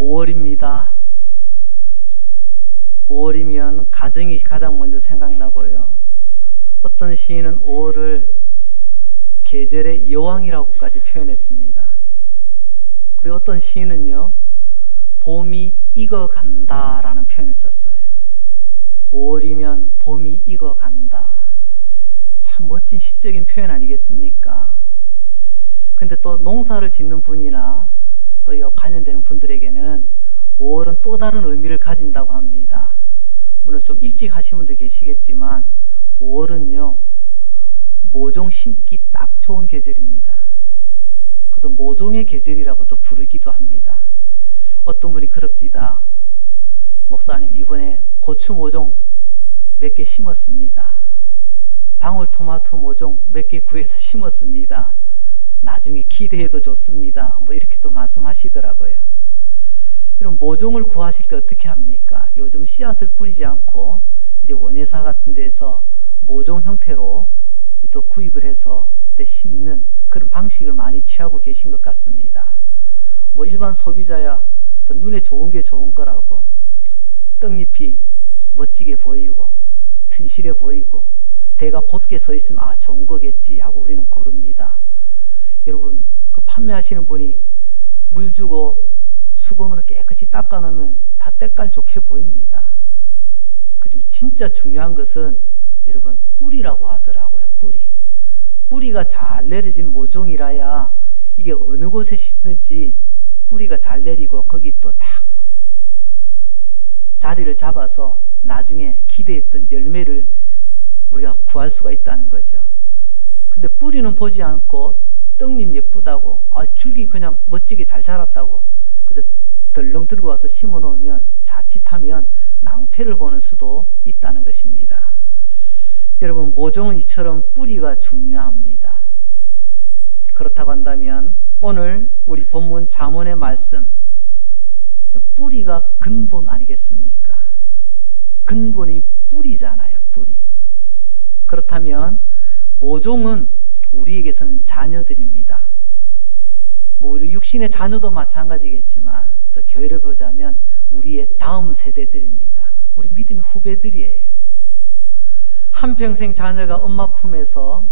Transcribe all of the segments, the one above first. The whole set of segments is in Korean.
5월입니다. 5월이면 가정이 가장 먼저 생각나고요. 어떤 시인은 5월을 계절의 여왕이라고까지 표현했습니다. 그리고 어떤 시인은요, 봄이 익어간다라는 표현을 썼어요. 5월이면 봄이 익어간다. 참 멋진 시적인 표현 아니겠습니까? 근데 또 농사를 짓는 분이나 또 관련되는 분들에게는 5월은 또 다른 의미를 가진다고 합니다. 물론 좀 일찍 하시는 분도 계시겠지만 5월은요, 모종 심기 딱 좋은 계절입니다. 그래서 모종의 계절이라고도 부르기도 합니다. 어떤 분이 그럽디다. 목사님, 이번에 고추 모종 몇 개 심었습니다. 방울토마토 모종 몇 개 구해서 심었습니다. 나중에 기대해도 좋습니다. 뭐 이렇게 또 말씀하시더라고요. 이런 모종을 구하실 때 어떻게 합니까? 요즘 씨앗을 뿌리지 않고 이제 원예사 같은 데서 모종 형태로 또 구입을 해서 심는 그런 방식을 많이 취하고 계신 것 같습니다. 뭐 일반 소비자야 눈에 좋은 게 좋은 거라고, 떡잎이 멋지게 보이고 튼실해 보이고 대가 곧게 서 있으면 아, 좋은 거겠지 하고 우리는 고릅니다. 여러분, 그 판매하시는 분이 물 주고 수건으로 깨끗이 닦아 놓으면 다 때깔 좋게 보입니다. 그지만 진짜 중요한 것은 여러분, 뿌리라고 하더라고요. 뿌리가 잘 내려진 모종이라야 이게 어느 곳에 심든지 뿌리가 잘 내리고 거기 또 딱 자리를 잡아서 나중에 기대했던 열매를 우리가 구할 수가 있다는 거죠. 근데 뿌리는 보지 않고 떡잎 예쁘다고, 줄기 그냥 멋지게 잘 자랐다고 근데 덜렁 들고 와서 심어 놓으면 자칫하면 낭패를 보는 수도 있다는 것입니다. 여러분, 모종은 이처럼 뿌리가 중요합니다. 그렇다고 한다면 오늘 우리 본문 잠언의 말씀, 뿌리가 근본 아니겠습니까? 근본이 뿌리잖아요. 뿌리. 그렇다면 모종은 우리에게서는 자녀들입니다. 뭐 우리 육신의 자녀도 마찬가지겠지만 또 교회를 보자면 우리의 다음 세대들입니다. 우리 믿음의 후배들이에요. 한평생 자녀가 엄마 품에서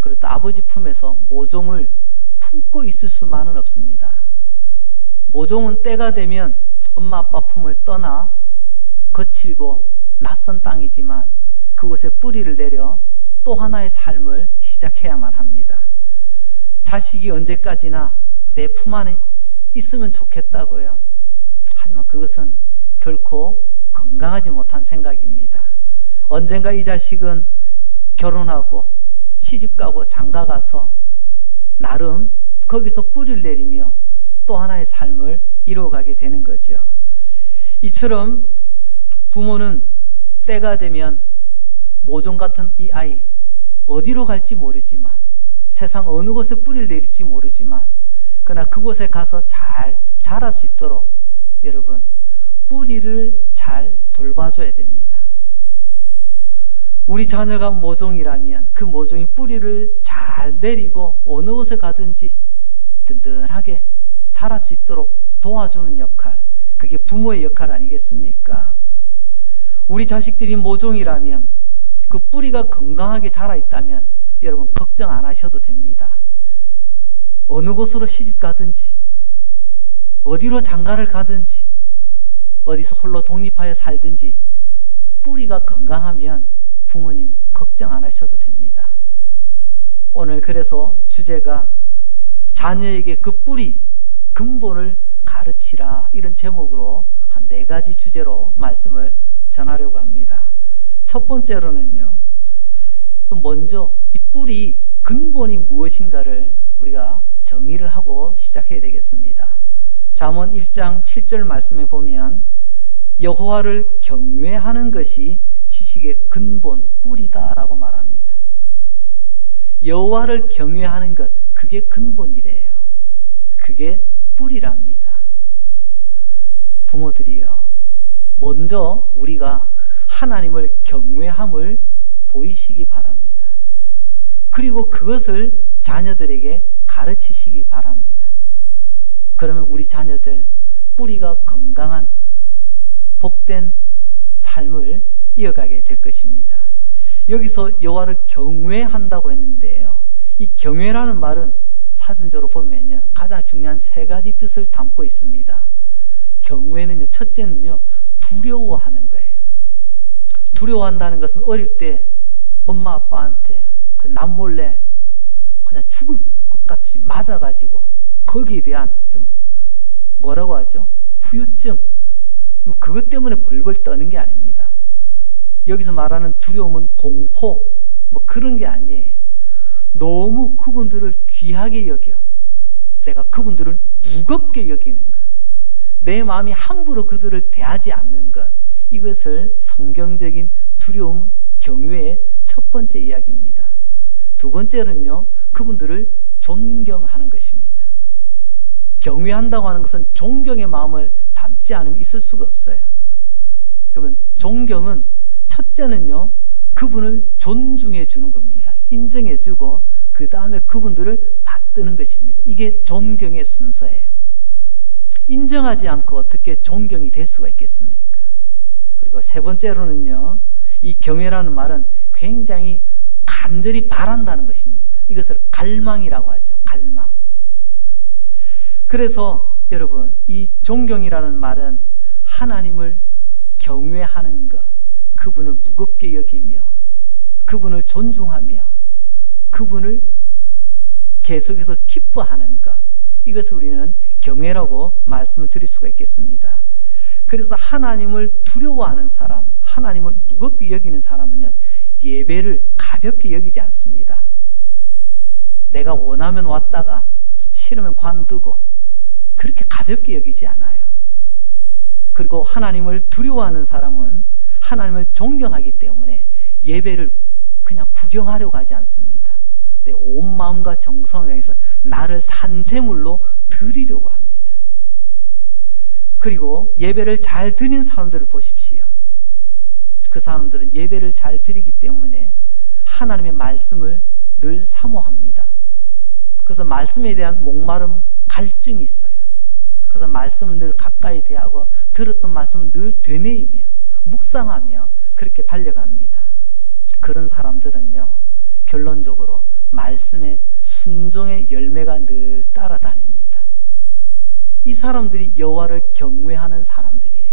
그리고 또 아버지 품에서 모종을 품고 있을 수만은 없습니다. 모종은 때가 되면 엄마 아빠 품을 떠나 거칠고 낯선 땅이지만 그곳에 뿌리를 내려 또 하나의 삶을 시작해야만 합니다. 자식이 언제까지나 내 품 안에 있으면 좋겠다고요. 하지만 그것은 결코 건강하지 못한 생각입니다. 언젠가 이 자식은 결혼하고 시집가고 장가가서 나름 거기서 뿌리를 내리며 또 하나의 삶을 이루어가게 되는 거죠. 이처럼 부모는 때가 되면 모종 같은 이 아이 어디로 갈지 모르지만, 세상 어느 곳에 뿌리를 내릴지 모르지만, 그러나 그곳에 가서 잘 자랄 수 있도록 여러분, 뿌리를 잘 돌봐줘야 됩니다. 우리 자녀가 모종이라면 그 모종이 뿌리를 잘 내리고 어느 곳에 가든지 든든하게 자랄 수 있도록 도와주는 역할, 그게 부모의 역할 아니겠습니까? 우리 자식들이 모종이라면, 그 뿌리가 건강하게 자라 있다면 여러분 걱정 안 하셔도 됩니다. 어느 곳으로 시집 가든지, 어디로 장가를 가든지, 어디서 홀로 독립하여 살든지 뿌리가 건강하면 부모님 걱정 안 하셔도 됩니다. 오늘 그래서 주제가 자녀에게 그 뿌리, 근본을 가르치라, 이런 제목으로 한 4가지 주제로 말씀을 전하려고 합니다. 첫 번째로는요, 먼저 이 뿌리, 근본이 무엇인가를 우리가 정의를 하고 시작해야 되겠습니다. 잠언 1장 7절 말씀에 보면 여호와를 경외하는 것이 지식의 근본, 뿌리다라고 말합니다. 여호와를 경외하는 것, 그게 근본이래요. 그게 뿌리랍니다. 부모들이요, 먼저 우리가 하나님을 경외함을 보이시기 바랍니다. 그리고 그것을 자녀들에게 가르치시기 바랍니다. 그러면 우리 자녀들 뿌리가 건강한 복된 삶을 이어가게 될 것입니다. 여기서 여호와를 경외한다고 했는데요, 이 경외라는 말은 사전적으로 보면요 가장 중요한 세 가지 뜻을 담고 있습니다. 경외는요, 첫째는요 두려워하는 거예요. 두려워한다는 것은 어릴 때 엄마 아빠한테 남 몰래 그냥 죽을 것 같이 맞아가지고 거기에 대한 뭐라고 하죠? 후유증, 그것 때문에 벌벌 떠는 게 아닙니다. 여기서 말하는 두려움은 공포 뭐 그런 게 아니에요. 너무 그분들을 귀하게 여겨, 내가 그분들을 무겁게 여기는 것, 내 마음이 함부로 그들을 대하지 않는 것, 이것을 성경적인 두려움, 경외의 첫 번째 이야기입니다. 두 번째는요, 그분들을 존경하는 것입니다. 경외한다고 하는 것은 존경의 마음을 담지 않으면 있을 수가 없어요. 여러분, 존경은 첫째는요, 그분을 존중해 주는 겁니다. 인정해 주고 그 다음에 그분들을 받드는 것입니다. 이게 존경의 순서예요. 인정하지 않고 어떻게 존경이 될 수가 있겠습니까? 그리고 세 번째로는요, 이 경외라는 말은 굉장히 간절히 바란다는 것입니다. 이것을 갈망이라고 하죠. 갈망. 그래서 여러분, 이 존경이라는 말은 하나님을 경외하는 것, 그분을 무겁게 여기며 그분을 존중하며 그분을 계속해서 기뻐하는 것, 이것을 우리는 경외라고 말씀을 드릴 수가 있겠습니다. 그래서 하나님을 두려워하는 사람, 하나님을 무겁게 여기는 사람은요, 예배를 가볍게 여기지 않습니다. 내가 원하면 왔다가 싫으면 관두고 그렇게 가볍게 여기지 않아요. 그리고 하나님을 두려워하는 사람은 하나님을 존경하기 때문에 예배를 그냥 구경하려고 하지 않습니다. 내 온 마음과 정성을 향해서 나를 산제물로 드리려고 합니다. 그리고 예배를 잘 드리는 사람들을 보십시오. 그 사람들은 예배를 잘 드리기 때문에 하나님의 말씀을 늘 사모합니다. 그래서 말씀에 대한 목마름, 갈증이 있어요. 그래서 말씀을 늘 가까이 대하고 들었던 말씀을 늘 되뇌이며 묵상하며 그렇게 달려갑니다. 그런 사람들은요, 결론적으로 말씀의 순종의 열매가 늘 따라다닙니다. 이 사람들이 여호와를 경외하는 사람들이에요.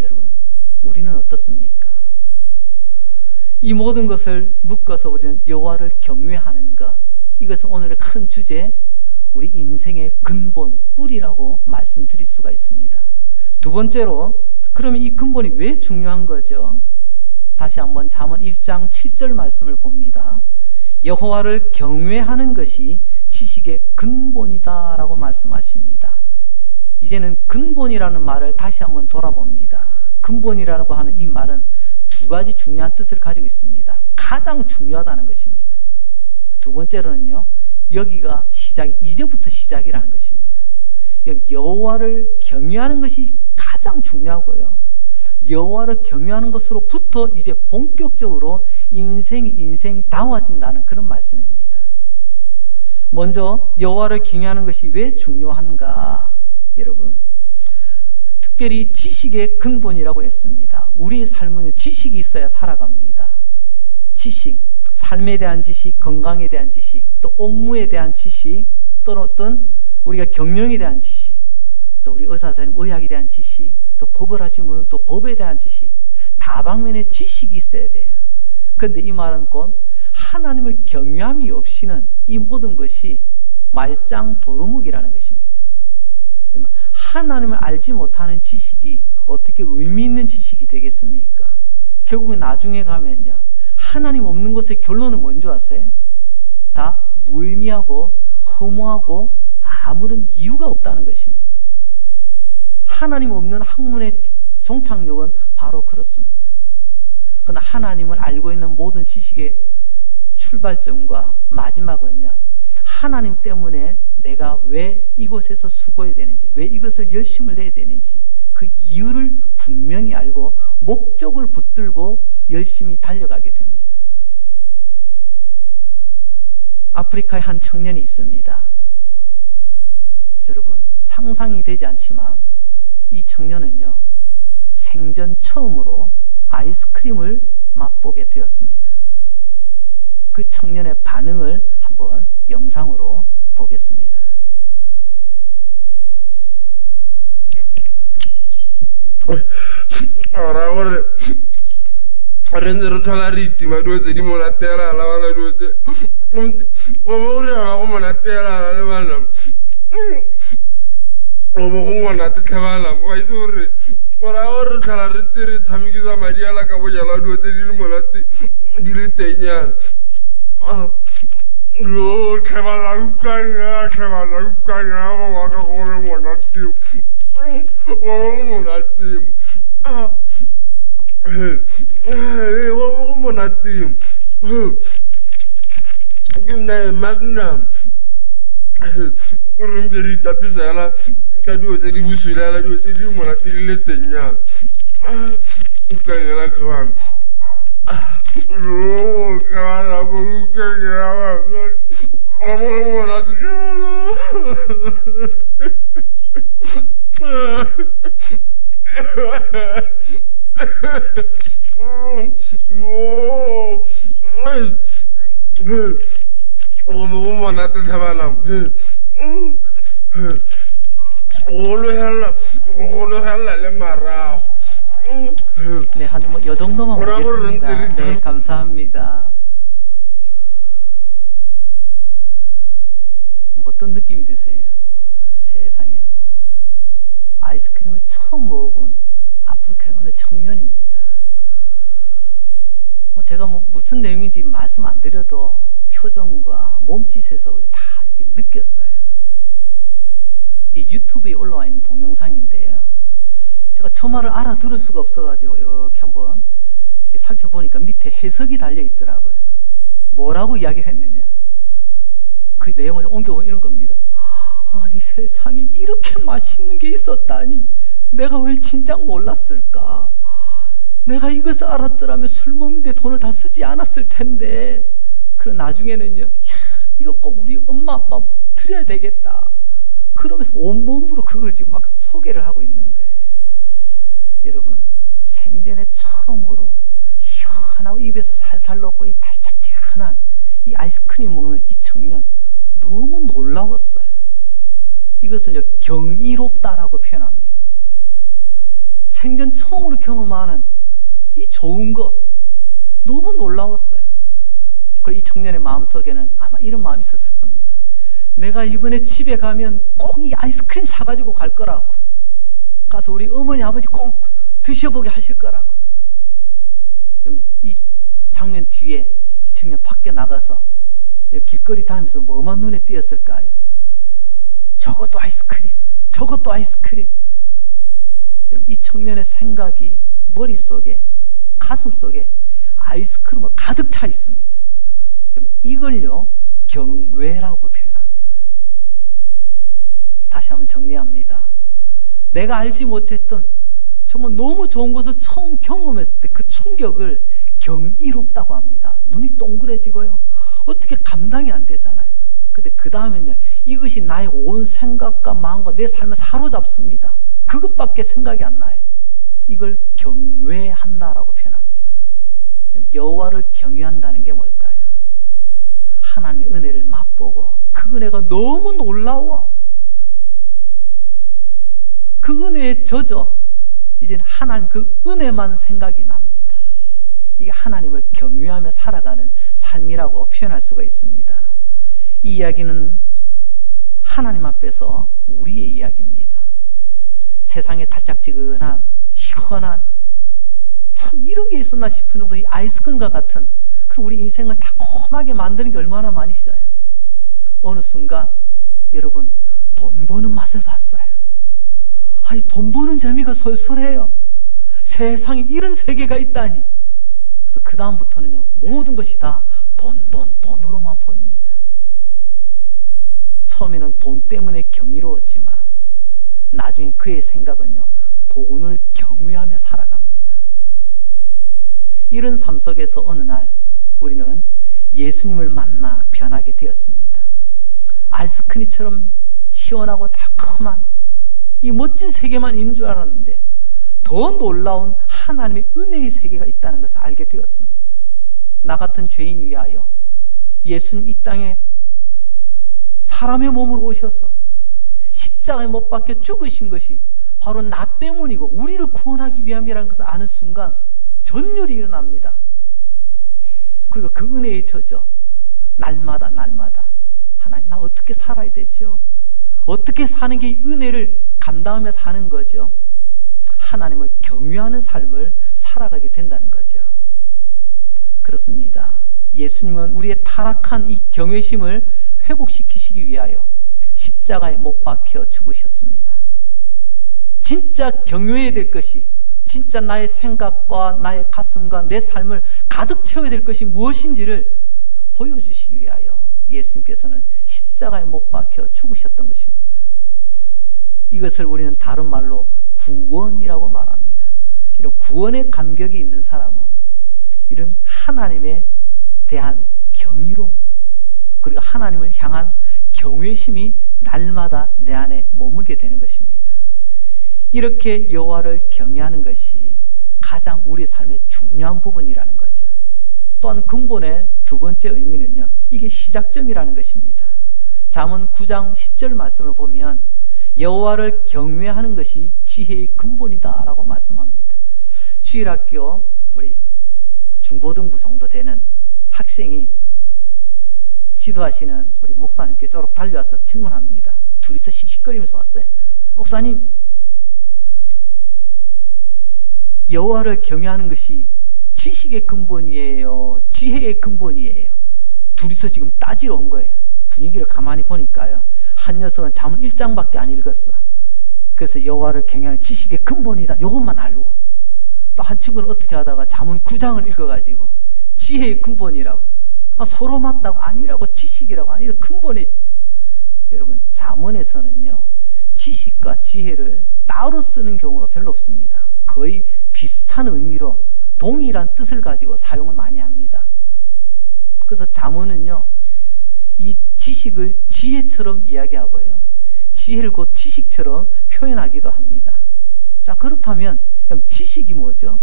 여러분, 우리는 어떻습니까? 이 모든 것을 묶어서 우리는 여호와를 경외하는 것, 이것은 오늘의 큰 주제, 우리 인생의 근본, 뿌리라고 말씀드릴 수가 있습니다. 두 번째로, 그러면 이 근본이 왜 중요한 거죠? 다시 한번 잠언 1장 7절 말씀을 봅니다. 여호와를 경외하는 것이 지식의 근본이다 라고 말씀하십니다. 이제는 근본이라는 말을 다시 한번 돌아봅니다. 근본이라고 하는 이 말은 두 가지 중요한 뜻을 가지고 있습니다. 가장 중요하다는 것입니다. 두 번째로는요, 여기가 이제부터 시작이라는 것입니다. 여호와를 경외하는 것이 가장 중요하고요, 여호와를 경외하는 것으로부터 이제 본격적으로 인생이 인생다워진다는 그런 말씀입니다. 먼저 여호와를 경외하는 것이 왜 중요한가? 여러분, 특별히 지식의 근본이라고 했습니다. 우리의 삶은 지식이 있어야 살아갑니다. 지식, 삶에 대한 지식, 건강에 대한 지식, 또 업무에 대한 지식, 또는 어떤 우리가 경영에 대한 지식, 또 우리 의사 선생님 의학에 대한 지식, 또 법을 하시는 분은 또 법에 대한 지식, 다방면의 지식이 있어야 돼요. 그런데 이 말은 곧 하나님을 경외함이 없이는 이 모든 것이 말짱 도루묵이라는 것입니다. 하나님을 알지 못하는 지식이 어떻게 의미 있는 지식이 되겠습니까? 결국은 나중에 가면요, 하나님 없는 것의 결론은 뭔지 아세요? 다 무의미하고 허무하고 아무런 이유가 없다는 것입니다. 하나님 없는 학문의 종착역은 바로 그렇습니다. 그러나 하나님을 알고 있는 모든 지식의 출발점과 마지막은요, 하나님 때문에 내가 왜 이곳에서 수고해야 되는지, 왜 이것을 열심을 내야 되는지 그 이유를 분명히 알고 목적을 붙들고 열심히 달려가게 됩니다. 아프리카에 한 청년이 있습니다. 여러분, 상상이 되지 않지만 이 청년은요, 생전 처음으로 아이스크림을 맛보게 되었습니다. 그 청년의 반응을 한번 영상으로 보겠습니다. Ahora, rendere la ritma, due se di monatera, la vana due se. Come ora la monatera, la vana. Come monate cavalla, vuoi sorri. Ora la ritira, Samiki Maria, la cavoia, due se di monati, di letegna. Lo cavalla, cavalla, vaka come monati. Monati. Monati. Gimna magnum. Rumjeri tapisala. Kadu jadi busula la jadi monati letenya. Ukanya la kawan. Lo kawan aku ukanya. Monati. 나한테 잡아놔. 오로 할래 말아. 네, 한 요 정도만 보겠습니다. 네, 감사합니다. 뭐 어떤 느낌이 드세요? 세상에. 아이스크림을 처음 먹어본 아프리카의 어느 청년입니다. 제가 무슨 내용인지 말씀 안 드려도 표정과 몸짓에서 우리 다 이렇게 느꼈어요. 이게 유튜브에 올라와 있는 동영상인데요. 제가 저 말을 알아들을 수가 없어가지고 이렇게 한번 이렇게 살펴보니까 밑에 해석이 달려 있더라고요. 뭐라고 이야기를 했느냐. 그 내용을 옮겨보면 이런 겁니다. 아니 세상에 이렇게 맛있는 게 있었다니 내가 왜 진작 몰랐을까. 내가 이것을 알았더라면 술 먹는데 돈을 다 쓰지 않았을 텐데. 그럼 나중에는요, 야, 이거 꼭 우리 엄마 아빠 드려야 되겠다. 그러면서 온몸으로 그걸 지금 막 소개를 하고 있는 거예요. 여러분, 생전에 처음으로 시원하고 입에서 살살 녹고 이 달짝지근한 이 아이스크림 먹는 이 청년 너무 놀라웠어요. 이것을 경이롭다라고 표현합니다. 생전 처음으로 경험하는 이 좋은 것 너무 놀라웠어요. 그리고 이 청년의 마음속에는 아마 이런 마음이 있었을 겁니다. 내가 이번에 집에 가면 꼭 이 아이스크림 사가지고 갈 거라고. 가서 우리 어머니 아버지 꼭 드셔보게 하실 거라고. 이 장면 뒤에 이 청년 밖에 나가서 길거리 다니면서 뭐만 눈에 띄었을까요? 저것도 아이스크림, 저것도 아이스크림. 이 청년의 생각이 머릿속에, 가슴속에 아이스크림으로 가득 차 있습니다. 이걸요, 경외라고 표현합니다. 다시 한번 정리합니다. 내가 알지 못했던 정말 너무 좋은 것을 처음 경험했을 때 그 충격을 경이롭다고 합니다. 눈이 동그래지고요. 어떻게 감당이 안 되잖아요. 근데 그 다음에는요, 이것이 나의 온 생각과 마음과 내 삶을 사로잡습니다. 그것밖에 생각이 안 나요. 이걸 경외한다라고 표현합니다. 여호와를 경외한다는 게 뭘까요? 하나님의 은혜를 맛보고 그 은혜가 너무 놀라워. 그 은혜에 젖어 이제는 하나님 그 은혜만 생각이 납니다. 이게 하나님을 경외하며 살아가는 삶이라고 표현할 수가 있습니다. 이 이야기는 하나님 앞에서 우리의 이야기입니다. 세상에 달짝지근한 시원한 참 이런 게 있었나 싶은 정도 이 아이스크림과 같은 그런 우리 인생을 달콤하게 만드는 게 얼마나 많이 있어요. 어느 순간 여러분 돈 버는 맛을 봤어요. 아니 돈 버는 재미가 솔솔해요. 세상에 이런 세계가 있다니. 그래서 그 다음부터는요 모든 것이 다 돈으로만 보입니다. 처음에는 돈 때문에 경이로웠지만 나중에 그의 생각은요 돈을 경외하며 살아갑니다. 이런 삶 속에서 어느 날 우리는 예수님을 만나 변하게 되었습니다. 아이스크림처럼 시원하고 달콤한 이 멋진 세계만 있는 줄 알았는데 더 놀라운 하나님의 은혜의 세계가 있다는 것을 알게 되었습니다. 나 같은 죄인 위하여 예수님 이 땅에 사람의 몸으로 오셔서 십자가에 못 박혀 죽으신 것이 바로 나 때문이고 우리를 구원하기 위함이라는 것을 아는 순간 전율이 일어납니다. 그리고 그 은혜에 젖어 날마다 하나님, 나 어떻게 살아야 되죠? 어떻게 사는 게 은혜를 감당하며 사는 거죠? 하나님을 경외하는 삶을 살아가게 된다는 거죠. 그렇습니다. 예수님은 우리의 타락한 이 경외심을 회복시키시기 위하여 십자가에 못 박혀 죽으셨습니다. 진짜 경외해야 될 것이, 진짜 나의 생각과 나의 가슴과 내 삶을 가득 채워야 될 것이 무엇인지를 보여주시기 위하여 예수님께서는 십자가에 못 박혀 죽으셨던 것입니다. 이것을 우리는 다른 말로 구원이라고 말합니다. 이런 구원의 감격이 있는 사람은 이런 하나님에 대한 경이로움, 그리고 하나님을 향한 경외심이 날마다 내 안에 머물게 되는 것입니다. 이렇게 여호와를 경외하는 것이 가장 우리 삶의 중요한 부분이라는 거죠. 또한 근본의 두 번째 의미는요, 이게 시작점이라는 것입니다. 잠언 9장 10절 말씀을 보면 여호와를 경외하는 것이 지혜의 근본이다 라고 말씀합니다. 주일학교 우리 중고등부 정도 되는 학생이 지도하시는 우리 목사님께 쪼록 달려와서 질문합니다. 둘이서 씩씩거리면서 왔어요. 목사님, 여호와를 경외하는 것이 지식의 근본이에요, 지혜의 근본이에요? 둘이서 지금 따지러 온 거예요. 분위기를 가만히 보니까요, 한 녀석은 잠언 1장밖에 안 읽었어. 그래서 여호와를 경외하는 지식의 근본이다, 이것만 알고, 또 한 친구는 어떻게 하다가 잠언 9장을 읽어가지고 지혜의 근본이라고, 서로 맞다고, 아니라고, 지식이라고, 아니라고, 근본이. 여러분, 잠언에서는요 지식과 지혜를 따로 쓰는 경우가 별로 없습니다. 거의 비슷한 의미로 동일한 뜻을 가지고 사용을 많이 합니다. 그래서 잠언은요 이 지식을 지혜처럼 이야기하고요, 지혜를 곧 지식처럼 표현하기도 합니다. 자, 그렇다면 지식이 뭐죠?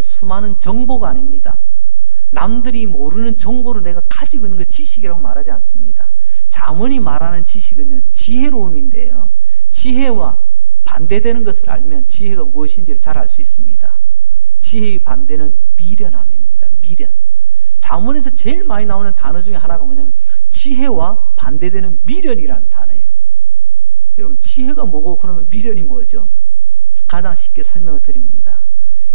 수많은 정보가 아닙니다. 남들이 모르는 정보를 내가 가지고 있는 거 지식이라고 말하지 않습니다. 잠언이 말하는 지식은요 지혜로움인데요, 지혜와 반대되는 것을 알면 지혜가 무엇인지를 잘 알 수 있습니다. 지혜의 반대는 미련함입니다. 미련. 잠언에서 제일 많이 나오는 단어 중에 하나가 뭐냐면 지혜와 반대되는 미련이라는 단어예요. 여러분, 지혜가 뭐고 그러면 미련이 뭐죠? 가장 쉽게 설명을 드립니다.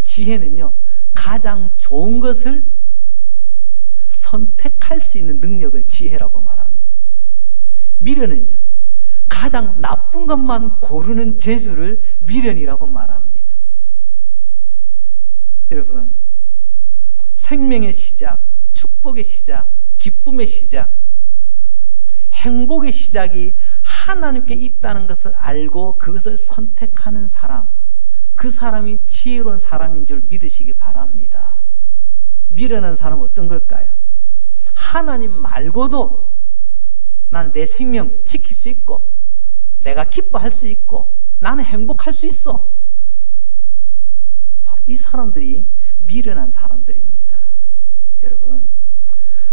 지혜는요 가장 좋은 것을 선택할 수 있는 능력을 지혜라고 말합니다. 미련은요 가장 나쁜 것만 고르는 재주를 미련이라고 말합니다. 여러분, 생명의 시작, 축복의 시작, 기쁨의 시작, 행복의 시작이 하나님께 있다는 것을 알고 그것을 선택하는 사람, 그 사람이 지혜로운 사람인 줄 믿으시기 바랍니다. 미련한 사람은 어떤 걸까요? 하나님 말고도 나는 내 생명 지킬 수 있고, 내가 기뻐할 수 있고, 나는 행복할 수 있어. 바로 이 사람들이 미련한 사람들입니다. 여러분,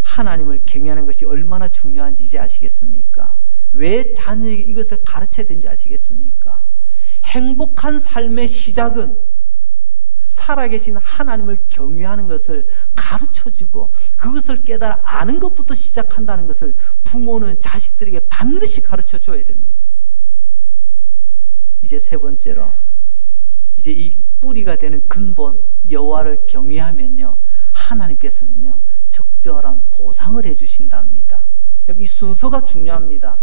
하나님을 경외하는 것이 얼마나 중요한지 이제 아시겠습니까? 왜 자녀에게 이것을 가르쳐야 되는지 아시겠습니까? 행복한 삶의 시작은 살아계신 하나님을 경외하는 것을 가르쳐주고 그것을 깨달아 아는 것부터 시작한다는 것을 부모는 자식들에게 반드시 가르쳐줘야 됩니다. 이제 세 번째로, 이제 이 뿌리가 되는 근본 여호와를 경외하면요 하나님께서는요 적절한 보상을 해주신답니다. 이 순서가 중요합니다.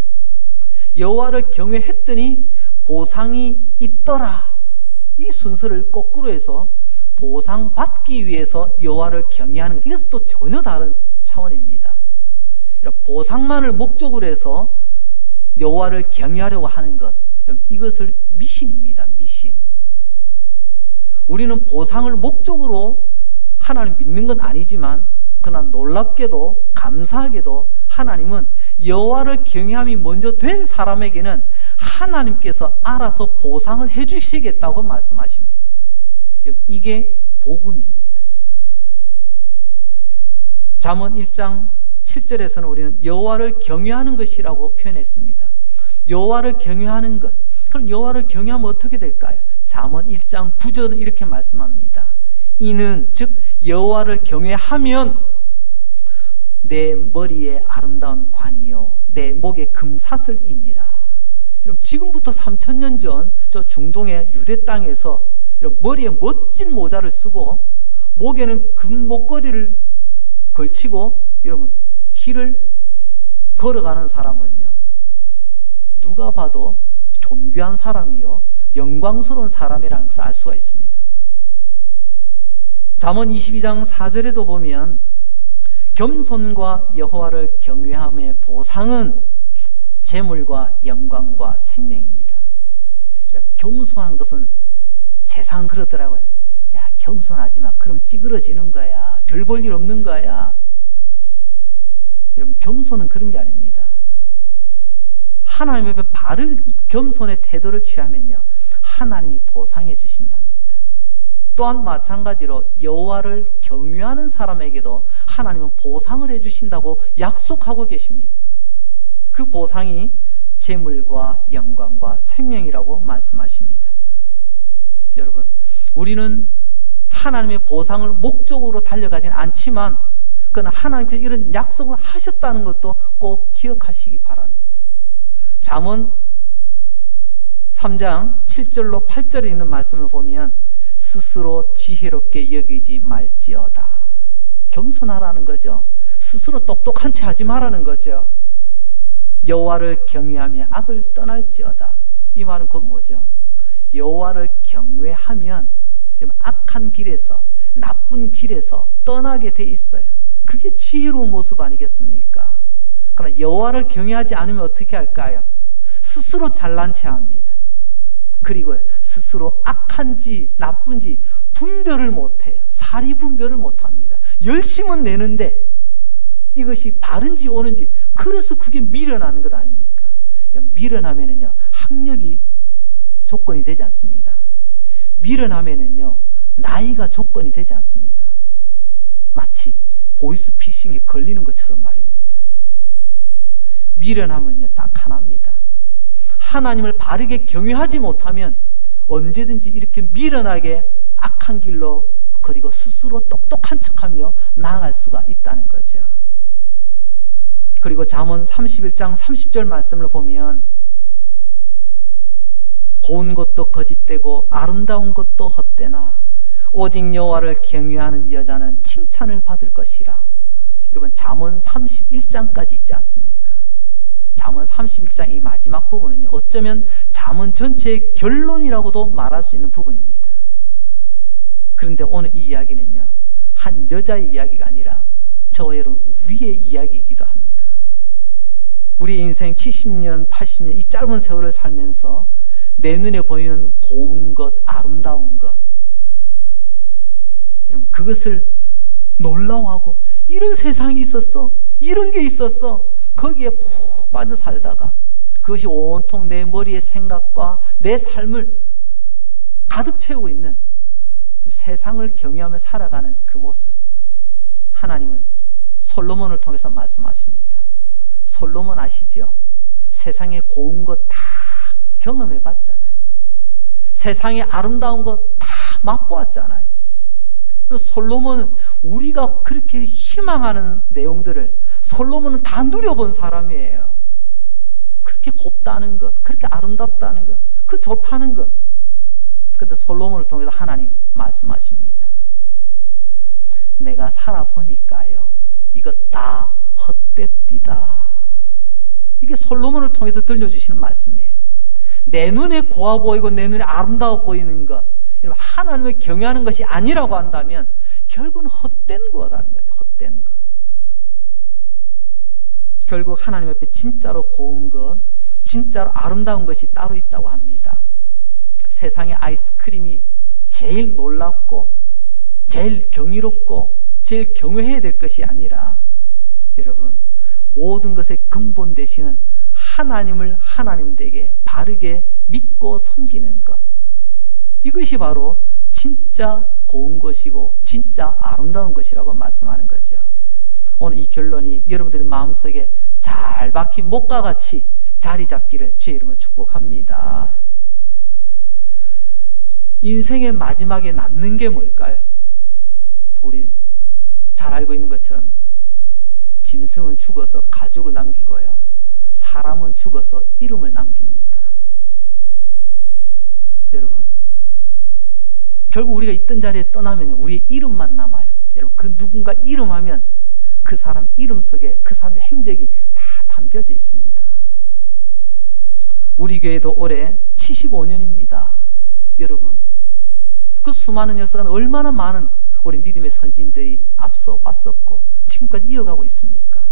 여호와를 경외했더니 보상이 있더라, 이 순서를 거꾸로 해서 보상받기 위해서 여호와를 경외하는 것, 이것은 또 전혀 다른 차원입니다. 보상만을 목적으로 해서 여호와를 경외하려고 하는 것, 이것을 미신입니다. 미신. 우리는 보상을 목적으로 하나님 믿는 건 아니지만, 그러나 놀랍게도 감사하게도 하나님은 여호와를 경외함이 먼저 된 사람에게는 하나님께서 알아서 보상을 해주시겠다고 말씀하십니다. 이게 복음입니다. 잠언 1장 7절에서는 우리는 여호와를 경외하는 것이라고 표현했습니다. 여호와를 경외하는 것. 그럼 여호와를 경외하면 어떻게 될까요? 잠언 1장 9절은 이렇게 말씀합니다. 이는 즉 여호와를 경외하면 내 머리에 아름다운 관이요 내 목에 금사슬이니라. 여러분, 지금부터 3000년 전 저 중동의 유대 땅에서 머리에 멋진 모자를 쓰고 목에는 금 목걸이를 걸치고 여러분 길을 걸어가는 사람은요, 누가 봐도 존귀한 사람이요 영광스러운 사람이라는 것을 알 수가 있습니다. 잠언 22장 4절에도 보면 겸손과 여호와를 경외함의 보상은 재물과 영광과 생명이니라. 겸손한 것은 세상 그러더라고요. 야, 겸손하지 마. 그럼 찌그러지는 거야. 별 볼 일 없는 거야. 여러분, 겸손은 그런 게 아닙니다. 하나님 앞에 바른 겸손의 태도를 취하면요, 하나님이 보상해 주신답니다. 또한 마찬가지로 여호와를 경외하는 사람에게도 하나님은 보상을 해주신다고 약속하고 계십니다. 그 보상이 재물과 영광과 생명이라고 말씀하십니다. 여러분, 우리는 하나님의 보상을 목적으로 달려가지는 않지만 그러나 하나님께서 이런 약속을 하셨다는 것도 꼭 기억하시기 바랍니다. 잠언 3장 7절로 8절에 있는 말씀을 보면 스스로 지혜롭게 여기지 말지어다. 겸손하라는 거죠. 스스로 똑똑한 채 하지 말라는 거죠. 여호와를 경외하며 악을 떠날지어다. 이 말은 곧 뭐죠? 여호와를 경외하면 악한 길에서, 나쁜 길에서 떠나게 돼 있어요. 그게 지혜로운 모습 아니겠습니까? 그러나 여호와를 경외하지 않으면 어떻게 할까요? 스스로 잘난 체 합니다. 그리고 스스로 악한지 나쁜지 분별을 못해요. 사리 분별을 못합니다. 열심은 내는데 이것이 바른지 옳은지, 그래서 그게 미련하는 것 아닙니까? 미련하면은요, 학력이 조건이 되지 않습니다. 미련하면은요, 나이가 조건이 되지 않습니다. 마치 보이스피싱에 걸리는 것처럼 말입니다. 미련하면요, 딱 하나입니다. 하나님을 바르게 경외하지 못하면 언제든지 이렇게 미련하게 악한 길로, 그리고 스스로 똑똑한 척하며 나아갈 수가 있다는 거죠. 그리고 잠언 31장 30절 말씀을 보면 고운 것도 거짓되고 아름다운 것도 헛되나 오직 여호와를 경외하는 여자는 칭찬을 받을 것이라. 여러분, 잠언 31장까지 있지 않습니까? 잠언 31장 이 마지막 부분은요, 어쩌면 잠언 전체의 결론이라고도 말할 수 있는 부분입니다. 그런데 오늘 이 이야기는요, 한 여자의 이야기가 아니라 저와 여러분 우리의 이야기이기도 합니다. 우리 인생 70년, 80년 이 짧은 세월을 살면서 내 눈에 보이는 고운 것, 아름다운 것, 여러분 그것을 놀라워하고, 이런 세상이 있었어, 이런 게 있었어, 거기에 푹 빠져 살다가 그것이 온통 내 머리의 생각과 내 삶을 가득 채우고 있는 세상을 경외하며 살아가는 그 모습, 하나님은 솔로몬을 통해서 말씀하십니다. 솔로몬 아시죠? 세상의 고운 것 다 경험해 봤잖아요. 세상의 아름다운 것 다 맛보았잖아요. 솔로몬은 우리가 그렇게 희망하는 내용들을 솔로몬은 다 누려본 사람이에요. 그렇게 곱다는 것, 그렇게 아름답다는 것, 그 좋다는 것. 그런데 솔로몬을 통해서 하나님 말씀하십니다. 내가 살아보니까요, 이거 다 헛되디다. 이게 솔로몬을 통해서 들려주시는 말씀이에요. 내 눈에 고와 보이고 내 눈에 아름다워 보이는 것, 여러분 하나님을 경외하는 것이 아니라고 한다면 결국은 헛된 거라는 거죠. 헛된 거. 결국 하나님 앞에 진짜로 고운 것, 진짜로 아름다운 것이 따로 있다고 합니다. 세상의 아이스크림이 제일 놀랍고 제일 경이롭고 제일 경외해야 될 것이 아니라, 여러분 모든 것의 근본 되시는 하나님을 하나님되게 바르게 믿고 섬기는 것, 이것이 바로 진짜 고운 것이고 진짜 아름다운 것이라고 말씀하는 거죠. 오늘 이 결론이 여러분들의 마음속에 잘 박힌 목과 같이 자리 잡기를 주의 이름으로 축복합니다. 인생의 마지막에 남는 게 뭘까요? 우리 잘 알고 있는 것처럼 짐승은 죽어서 가죽을 남기고요, 사람은 죽어서 이름을 남깁니다. 여러분, 결국 우리가 있던 자리에 떠나면 우리의 이름만 남아요. 여러분, 그 누군가 이름하면 그 사람 이름 속에 그 사람의 행적이 다 담겨져 있습니다. 우리 교회도 올해 75년입니다. 여러분, 그 수많은 역사는 얼마나 많은 우리 믿음의 선진들이 앞서 왔었고 지금까지 이어가고 있습니까?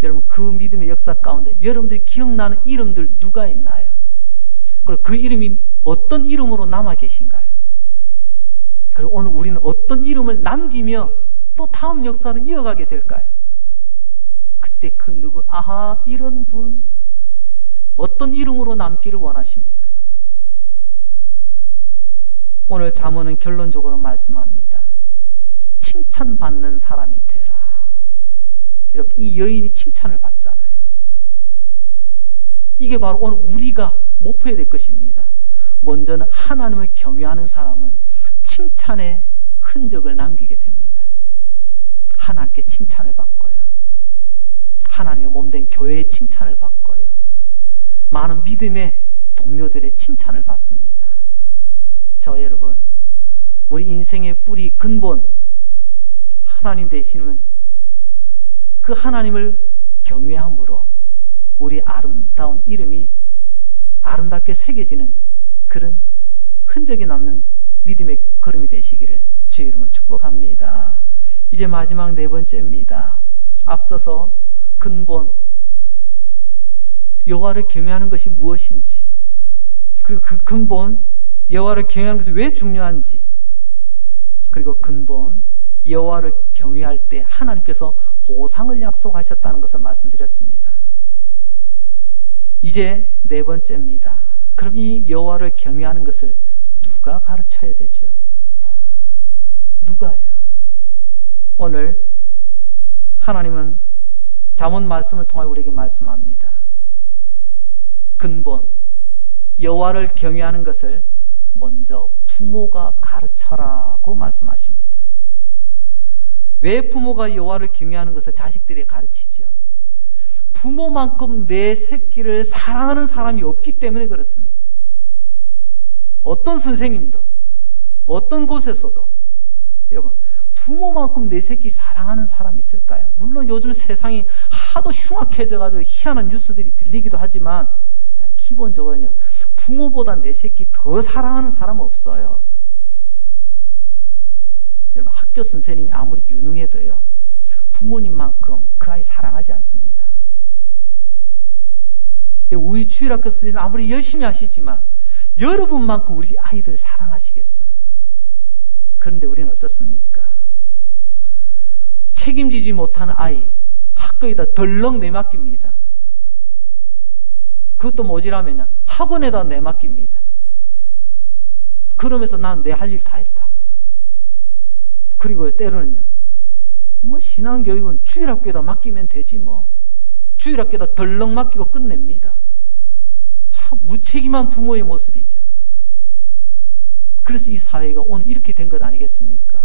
여러분, 그 믿음의 역사 가운데 여러분들이 기억나는 이름들 누가 있나요? 그리고 그 이름이 어떤 이름으로 남아 계신가요? 그리고 오늘 우리는 어떤 이름을 남기며 또 다음 역사를 이어가게 될까요? 그때 그 누구, 아하, 이런 분, 어떤 이름으로 남기를 원하십니까? 오늘 잠언은 결론적으로 말씀합니다. 칭찬받는 사람이 되라. 여러분, 이 여인이 칭찬을 받잖아요. 이게 바로 오늘 우리가 목표해야 될 것입니다. 먼저는 하나님을 경외하는 사람은 칭찬의 흔적을 남기게 됩니다. 하나님께 칭찬을 받고요, 하나님의 몸된 교회의 칭찬을 받고요, 많은 믿음의 동료들의 칭찬을 받습니다. 저 여러분, 우리 인생의 뿌리 근본 하나님 되시는 그 하나님을 경외함으로 우리 아름다운 이름이 아름답게 새겨지는 그런 흔적이 남는 믿음의 걸음이 되시기를 주의 이름으로 축복합니다. 이제 마지막 네 번째입니다. 앞서서 근본, 여호와를 경외하는 것이 무엇인지, 그리고 그 근본, 여호와를 경외하는 것이 왜 중요한지, 그리고 근본, 여호와를 경외할 때 하나님께서 보상을 약속하셨다는 것을 말씀드렸습니다. 이제 네 번째입니다. 그럼 이 여호와를 경외하는 것을 누가 가르쳐야 되죠? 누가요? 오늘 하나님은 잠언 말씀을 통해 우리에게 말씀합니다. 근본, 여호와를 경외하는 것을 먼저 부모가 가르쳐라고 말씀하십니다. 왜 부모가 여호와를 경외하는 것을 자식들에게 가르치죠? 부모만큼 내 새끼를 사랑하는 사람이 없기 때문에 그렇습니다. 어떤 선생님도, 어떤 곳에서도, 여러분, 부모만큼 내 새끼 사랑하는 사람이 있을까요? 물론 요즘 세상이 하도 흉악해져가지고 희한한 뉴스들이 들리기도 하지만 기본적으로는요, 부모보다 내 새끼 더 사랑하는 사람은 없어요. 여러분, 학교 선생님이 아무리 유능해도요, 부모님만큼 그 아이 사랑하지 않습니다. 우리 주일학교 선생님 아무리 열심히 하시지만 여러분만큼 우리 아이들을 사랑하시겠어요? 그런데 우리는 어떻습니까? 책임지지 못하는 아이 학교에다 덜렁 내맡깁니다. 그것도 모자라면 학원에다 내맡깁니다. 그러면서 난 내 할 일 다 했다고. 그리고 때로는요, 뭐 신앙교육은 주일학교에다 맡기면 되지 뭐. 주일학교에다 덜렁 맡기고 끝냅니다. 참 무책임한 부모의 모습이죠. 그래서 이 사회가 오늘 이렇게 된 것 아니겠습니까?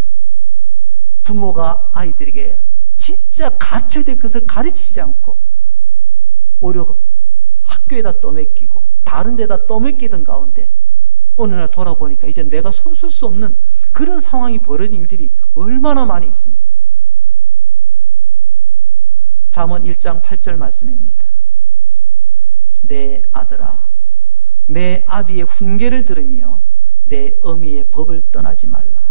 부모가 아이들에게 진짜 가르쳐야 될 것을 가르치지 않고 오히려 학교에다 떠맡기고 다른 데다 떠맡기던 가운데 어느 날 돌아보니까 이제 내가 손쓸 수 없는 그런 상황이 벌어진 일들이 얼마나 많이 있습니까? 잠언 1장 8절 말씀입니다. 내 아들아, 내 아비의 훈계를 들으며 내 어미의 법을 떠나지 말라.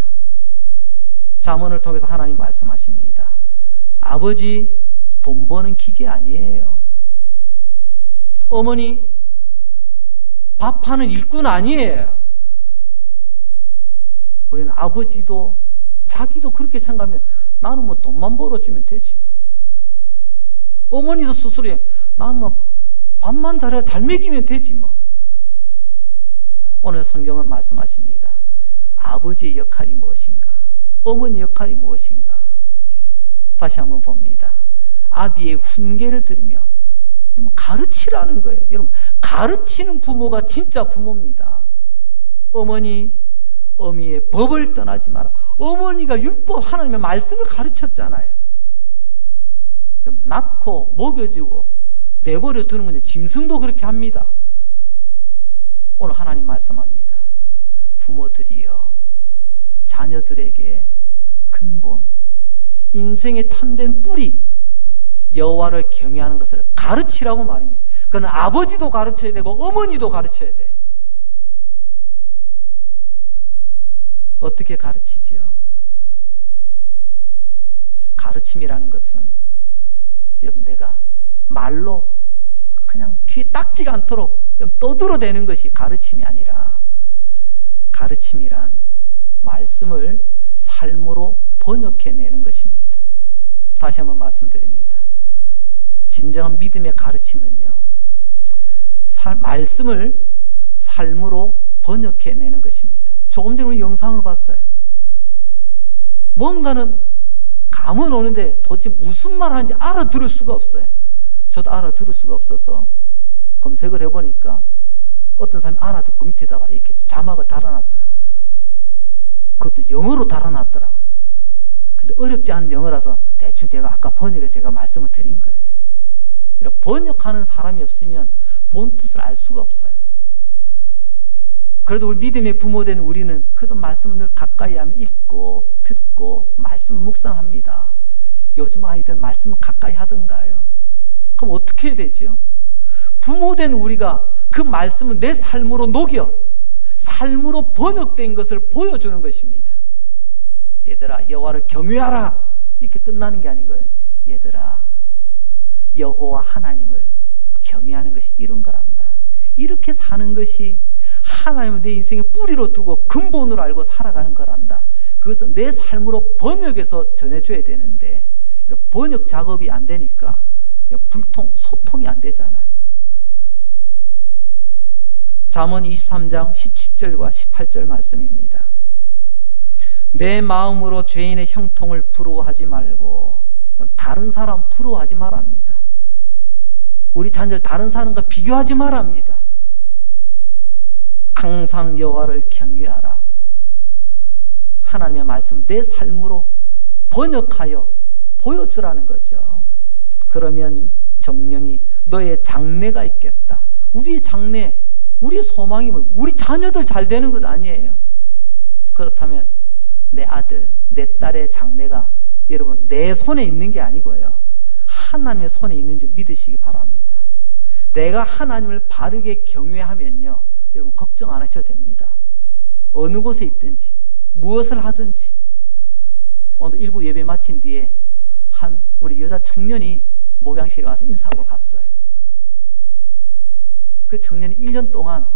잠언을 통해서 하나님 말씀하십니다. 아버지, 돈 버는 기계 아니에요. 어머니, 밥하는 일꾼 아니에요. 우리는 아버지도 자기도 그렇게 생각하면 나는 뭐 돈만 벌어주면 되지. 어머니도 스스로 나는 뭐 밥만 잘해 잘 먹이면 되지 뭐. 오늘 성경은 말씀하십니다. 아버지의 역할이 무엇인가? 어머니 역할이 무엇인가? 다시 한번 봅니다. 아비의 훈계를 들으며 여러분 가르치라는 거예요. 여러분 가르치는 부모가 진짜 부모입니다. 어머니, 어미의 법을 떠나지 마라. 어머니가 율법 하나님의 말씀을 가르쳤잖아요. 낳고 먹여주고 내버려 두는 건데 짐승도 그렇게 합니다. 오늘 하나님 말씀합니다. 부모들이여 자녀들에게 근본 인생의 참된 뿌리 여호와를 경외하는 것을 가르치라고 말입니다. 그건 아버지도 가르쳐야 되고 어머니도 가르쳐야 돼. 어떻게 가르치죠? 가르침이라는 것은 여러분 내가 말로 그냥 귀에 딱지가 않도록 떠들어대는 것이 가르침이 아니라 가르침이란 말씀을 삶으로 번역해내는 것입니다. 다시 한번 말씀드립니다. 진정한 믿음의 가르침은요, 말씀을 삶으로 번역해내는 것입니다. 조금 전에 우리 영상을 봤어요. 뭔가는 감은 오는데 도대체 무슨 말 하는지 알아들을 수가 없어요. 저도 알아들을 수가 없어서 검색을 해보니까 어떤 사람이 알아듣고 밑에다가 이렇게 자막을 달아놨더라고요. 그것도 영어로 달아놨더라고요. 근데 어렵지 않은 영어라서 대충 제가 아까 번역해서 제가 말씀을 드린 거예요. 이런 번역하는 사람이 없으면 본뜻을 알 수가 없어요. 그래도 우리 믿음의 부모된 우리는 그래도 말씀을 늘 가까이 하면 읽고 듣고 말씀을 묵상합니다. 요즘 아이들 말씀을 가까이 하던가요? 그럼 어떻게 해야 되죠? 부모된 우리가 그 말씀을 내 삶으로 녹여 삶으로 번역된 것을 보여주는 것입니다. 얘들아 여호와를 경외하라 이렇게 끝나는 게 아니고요. 얘들아 여호와 하나님을 경외하는 것이 이런 거란다. 이렇게 사는 것이 하나님을 내 인생의 뿌리로 두고 근본으로 알고 살아가는 거란다. 그것을 내 삶으로 번역해서 전해줘야 되는데 번역 작업이 안 되니까 소통이 안 되잖아요. 잠언 23장 17절과 18절 말씀입니다. 내 마음으로 죄인의 형통을 부러워하지 말고 다른 사람 부러워하지 말합니다. 우리 자녀를 다른 사람과 비교하지 말합니다. 항상 여호와를 경외하라. 하나님의 말씀 내 삶으로 번역하여 보여주라는 거죠. 그러면 정령이 너의 장래가 있겠다. 우리의 장래, 우리의 소망이 뭐 우리 자녀들 잘 되는 것 아니에요. 그렇다면 내 아들, 내 딸의 장래가 여러분 내 손에 있는 게 아니고요. 하나님의 손에 있는 줄 믿으시기 바랍니다. 내가 하나님을 바르게 경외하면요. 여러분 걱정 안 하셔도 됩니다. 어느 곳에 있든지 무엇을 하든지. 오늘 일부 예배 마친 뒤에 한 우리 여자 청년이 목양실에 와서 인사하고 갔어요. 그 청년이 1년 동안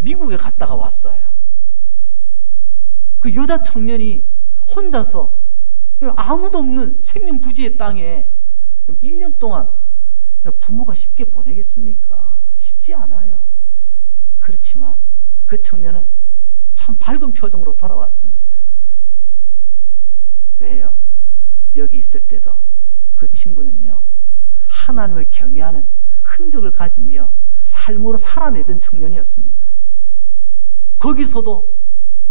미국에 갔다가 왔어요. 그 여자 청년이 혼자서 아무도 없는 생명부지의 땅에 1년 동안 부모가 쉽게 보내겠습니까? 쉽지 않아요. 그렇지만 그 청년은 참 밝은 표정으로 돌아왔습니다. 왜요? 여기 있을 때도 그 친구는요, 하나님을 경외하는 흔적을 가지며 삶으로 살아내던 청년이었습니다. 거기서도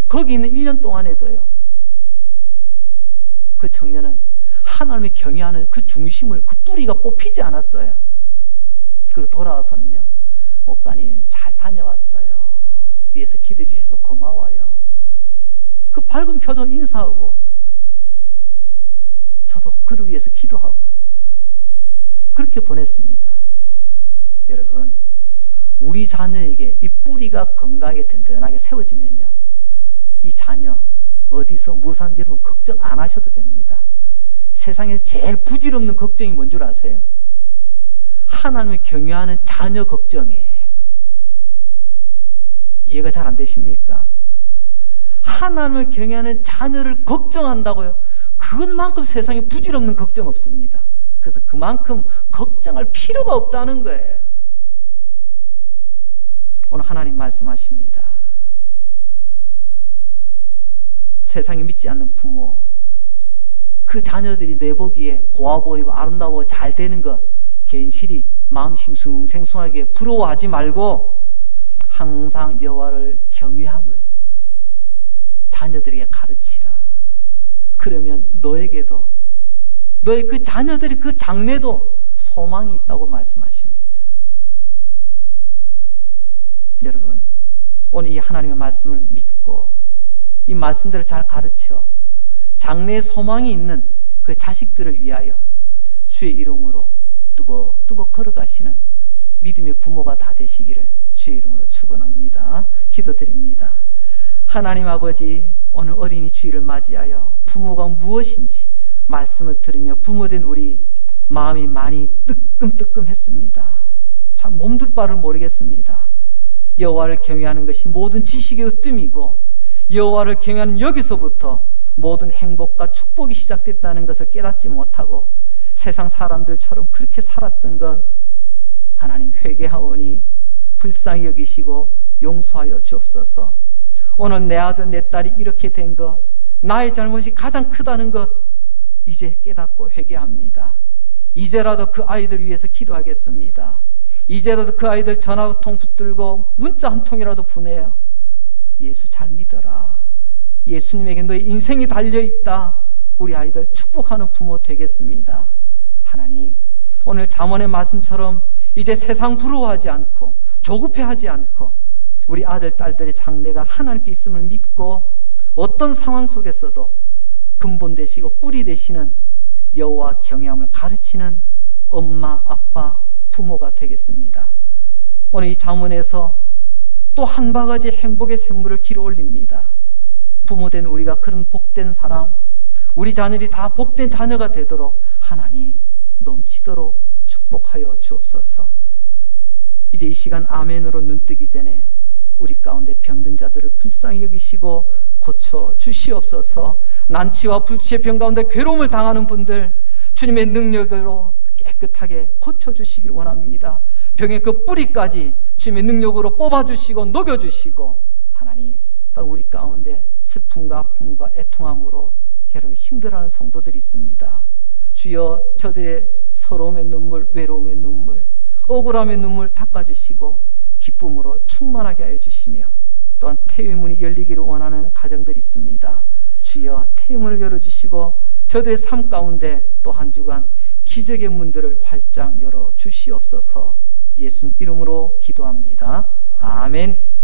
거기 있는 1년 동안에도요, 그 청년은 하나님을 경외하는 그 중심을, 그 뿌리가 뽑히지 않았어요. 그리고 돌아와서는요, 목사님 잘 다녀왔어요. 위에서 기도해 주셔서 고마워요. 그 밝은 표정 인사하고 저도 그를 위해서 기도하고 그렇게 보냈습니다. 여러분, 우리 자녀에게 이 뿌리가 건강하게 든든하게 세워지면요, 이 자녀 어디서 무엇하는지 여러분 걱정 안 하셔도 됩니다. 세상에서 제일 부질없는 걱정이 뭔 줄 아세요? 하나님을 경외하는 자녀 걱정이에요. 이해가 잘 안 되십니까? 하나님을 경외하는 자녀를 걱정한다고요? 그것만큼 세상에 부질없는 걱정 없습니다. 그래서 그만큼 걱정할 필요가 없다는 거예요. 오늘 하나님 말씀하십니다. 세상이 믿지 않는 부모, 그 자녀들이 내보기에 고와 보이고 아름다워 잘 되는 것 괜시리 마음 싱숭생숭하게 부러워하지 말고 항상 여호와를 경외함을 자녀들에게 가르치라. 그러면 너에게도, 너의 그 자녀들의 그 장래도 소망이 있다고 말씀하십니다. 여러분, 오늘 이 하나님의 말씀을 믿고 이 말씀대로 잘 가르쳐 장래에 소망이 있는 그 자식들을 위하여 주의 이름으로 뚜벅뚜벅 걸어가시는 믿음의 부모가 다 되시기를 주의 이름으로 축원합니다. 기도드립니다. 하나님 아버지, 오늘 어린이 주일을 맞이하여 부모가 무엇인지 말씀을 들으며 부모된 우리 마음이 많이 뜨끔뜨끔했습니다. 참 몸둘 바를 모르겠습니다. 여호와를 경외하는 것이 모든 지식의 으뜸이고 여호와를 경외하는 여기서부터 모든 행복과 축복이 시작됐다는 것을 깨닫지 못하고 세상 사람들처럼 그렇게 살았던 것 하나님 회개하오니 불쌍히 여기시고 용서하여 주옵소서. 오늘 내 아들 내 딸이 이렇게 된 것, 나의 잘못이 가장 크다는 것 이제 깨닫고 회개합니다. 이제라도 그 아이들 위해서 기도하겠습니다. 이제라도 그 아이들 전화 한 통 붙들고 문자 한 통이라도 보내요. 예수 잘 믿어라. 예수님에게 너의 인생이 달려있다. 우리 아이들 축복하는 부모 되겠습니다. 하나님, 오늘 잠언의 말씀처럼 이제 세상 부러워하지 않고 조급해하지 않고 우리 아들 딸들의 장래가 하나님께 있음을 믿고 어떤 상황 속에서도 근본 되시고 뿌리 되시는 여호와 경외함을 가르치는 엄마, 아빠, 부모가 되겠습니다. 오늘 이 잠언에서 또 한 바가지 행복의 샘물을 길어 올립니다. 부모된 우리가 그런 복된 사람, 우리 자녀들이 다 복된 자녀가 되도록 하나님 넘치도록 축복하여 주옵소서. 이제 이 시간 아멘으로 눈뜨기 전에 우리 가운데 병든 자들을 불쌍히 여기시고 고쳐 주시옵소서. 난치와 불치의 병 가운데 괴로움을 당하는 분들 주님의 능력으로 깨끗하게 고쳐주시길 원합니다. 병의 그 뿌리까지 주님의 능력으로 뽑아주시고 녹여주시고 하나님, 또한 우리 가운데 슬픔과 아픔과 애통함으로 여러분 힘들어하는 성도들이 있습니다. 주여 저들의 서러움의 눈물, 외로움의 눈물, 억울함의 눈물 닦아주시고 기쁨으로 충만하게 하여 주시며 또한 태의 문이 열리기를 원하는 가정들이 있습니다. 주여 태의 문을 열어주시고 저들의 삶 가운데 또 한 주간 기적의 문들을 활짝 열어 주시옵소서. 예수님 이름으로 기도합니다. 아멘.